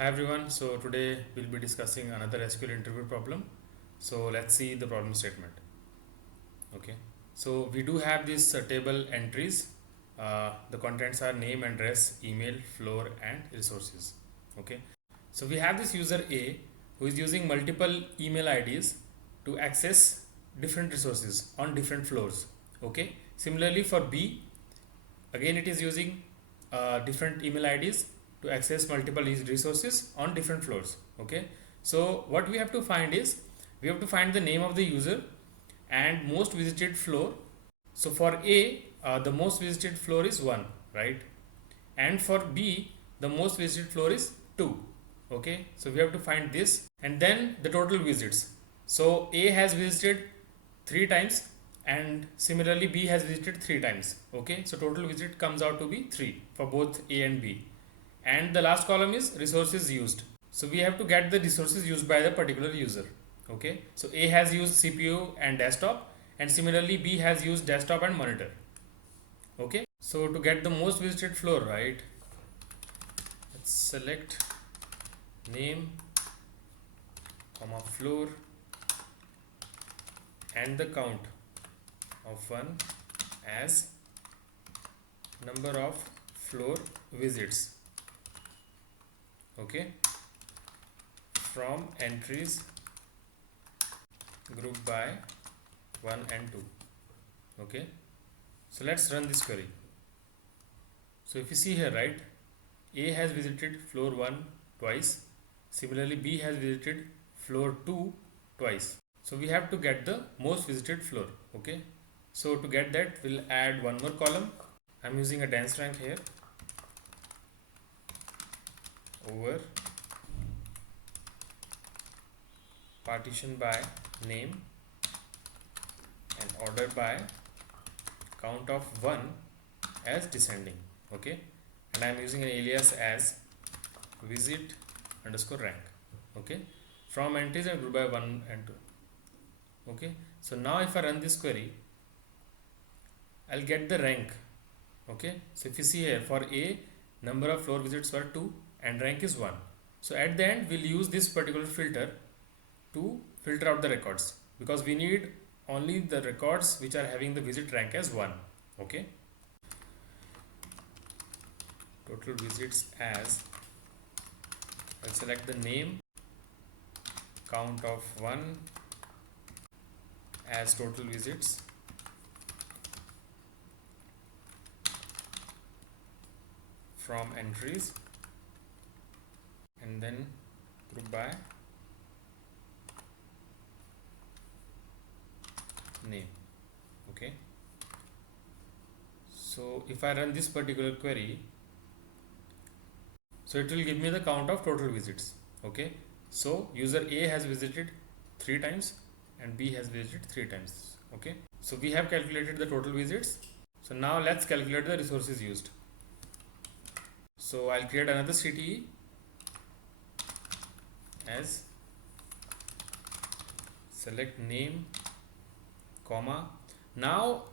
Hi everyone, so today we'll be discussing another SQL interview problem. So let's see the problem statement. Okay, so we do have this table entries. The contents are name, address, email, floor, and resources. Okay, so we have this user A who is using multiple email IDs to access different resources on different floors. Okay, similarly for B, again it is using different email IDs to access multiple resources on different floors. Okay, so what we have to find is we have to find the name of the user and most visited floor. So for A, the most visited floor is 1, right? And for B, the most visited floor is 2. Okay, so we have to find this and then the total visits. So A has visited 3 times and similarly B has visited 3 times. Okay, so total visit comes out to be 3 for both A and B. And the last column is resources used. So we have to get the resources used by the particular user. Okay, so A has used CPU and desktop, and similarly B has used desktop and monitor. Okay, so to get the most visited floor, right, let's select name comma floor and the count of 1 as number of floor visits. Okay, from entries group by 1 and 2. Okay, so let's run this query. So if you see here, right, A has visited floor 1 twice, similarly B has visited floor 2 twice. So we have to get the most visited floor. Okay, so to get that we'll add one more column. I'm using a dense rank here over partition by name and order by count of 1 as descending. Okay, and I'm using an alias as visit underscore rank. Okay, from entries and group by 1 and 2. Okay, so now if I run this query, I'll get the rank. Okay, so if you see here, for A, number of floor visits were 2 and rank is 1. So at the end we'll use this particular filter to filter out the records, because we need only the records which are having the visit rank as 1. Okay, total visits as, I'll select the name count of 1 as total visits from entries and then group by name. Okay, so if I run this particular query, so it will give me the count of total visits. Okay, so user A has visited 3 times and B has visited 3 times. Okay, so we have calculated the total visits. So now let's calculate the resources used. So I'll create another CTE as select name comma. Now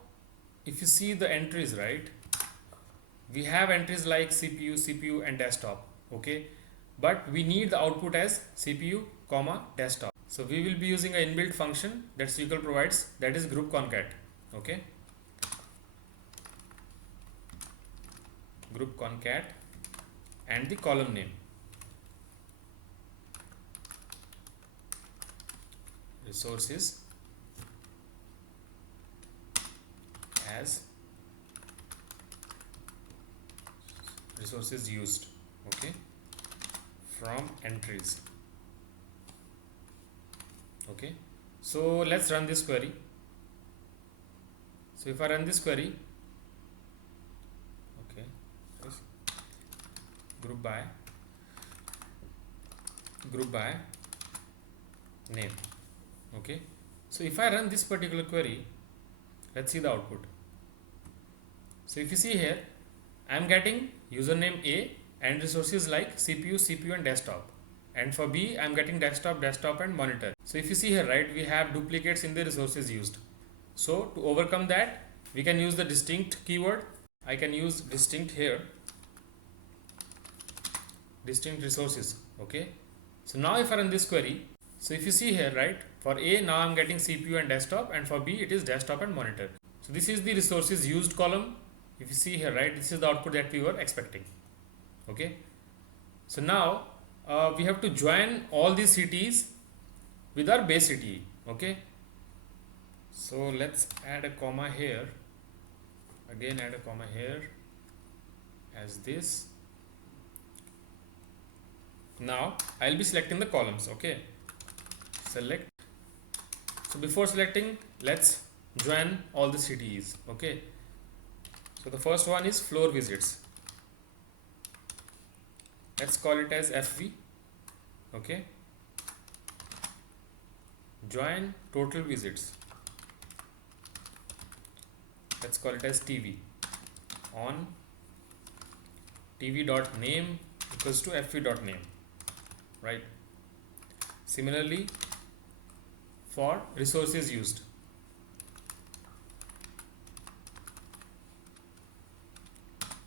if you see the entries, right, we have entries like CPU and desktop. Okay, but we need the output as CPU comma desktop. So we will be using an inbuilt function that SQL provides, that is group concat. Okay, group concat and the column name resources as resources used. Okay, from entries. Okay, so let's run this query. So if I run this query, okay, group by name. Okay, so if I run this particular query, let's see the output. So if you see here, I am getting username A and resources like CPU and desktop, and for B I am getting desktop and monitor. So if you see here, right, we have duplicates in the resources used. So to overcome that, we can use the distinct keyword. I can use distinct here, distinct resources. Okay, so now if I run this query, so if you see here, right, for A now I'm getting CPU and desktop, and for B it is desktop and monitor. So this is the resources used column. If you see here, right, this is the output that we were expecting. Okay, so now we have to join all these CTEs with our base CTE. Okay, so let's add a comma here, again add a comma here as this. Now I'll be selecting the columns. Okay, select. So before selecting, let's join all the CTEs. Okay, so the first one is floor visits. Let's call it as FV. Okay, join total visits. Let's call it as TV. On TV.name equals to FV.name, right? Similarly, for resources used,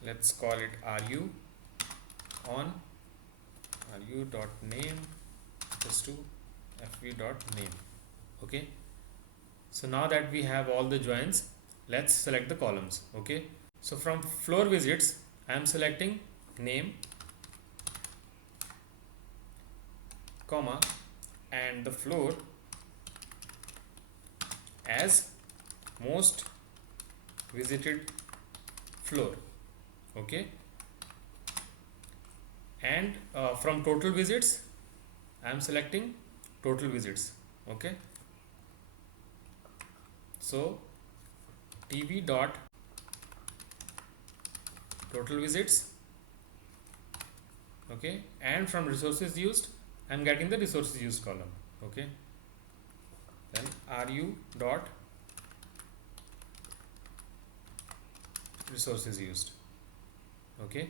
let's call it RU on RU.name equals to FV.name. Okay, so now that we have all the joins, let's select the columns. Okay, so from floor visits I am selecting name, comma, and the floor as most visited floor. Okay, and from total visits I am selecting total visits. Okay, so TV dot total visits. Okay, and from resources used I am getting the resources used column. Okay, then RU dot resources used. Okay,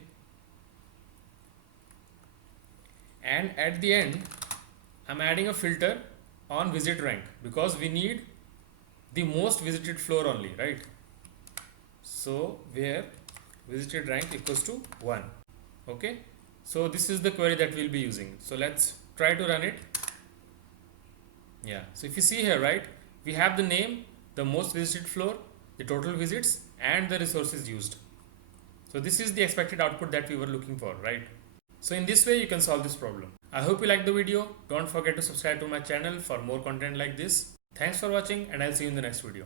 and at the end I'm adding a filter on visit rank, because we need the most visited floor only, right? So where visited rank equals to 1. Okay, so this is the query that we'll be using. So let's try to run it. Yeah, so if you see here, right, we have the name, the most visited floor, the total visits, and the resources used. So this is the expected output that we were looking for, right? So in this way you can solve this problem. I hope you liked the video. Don't forget to subscribe to my channel for more content like this. Thanks for watching, and I'll see you in the next video.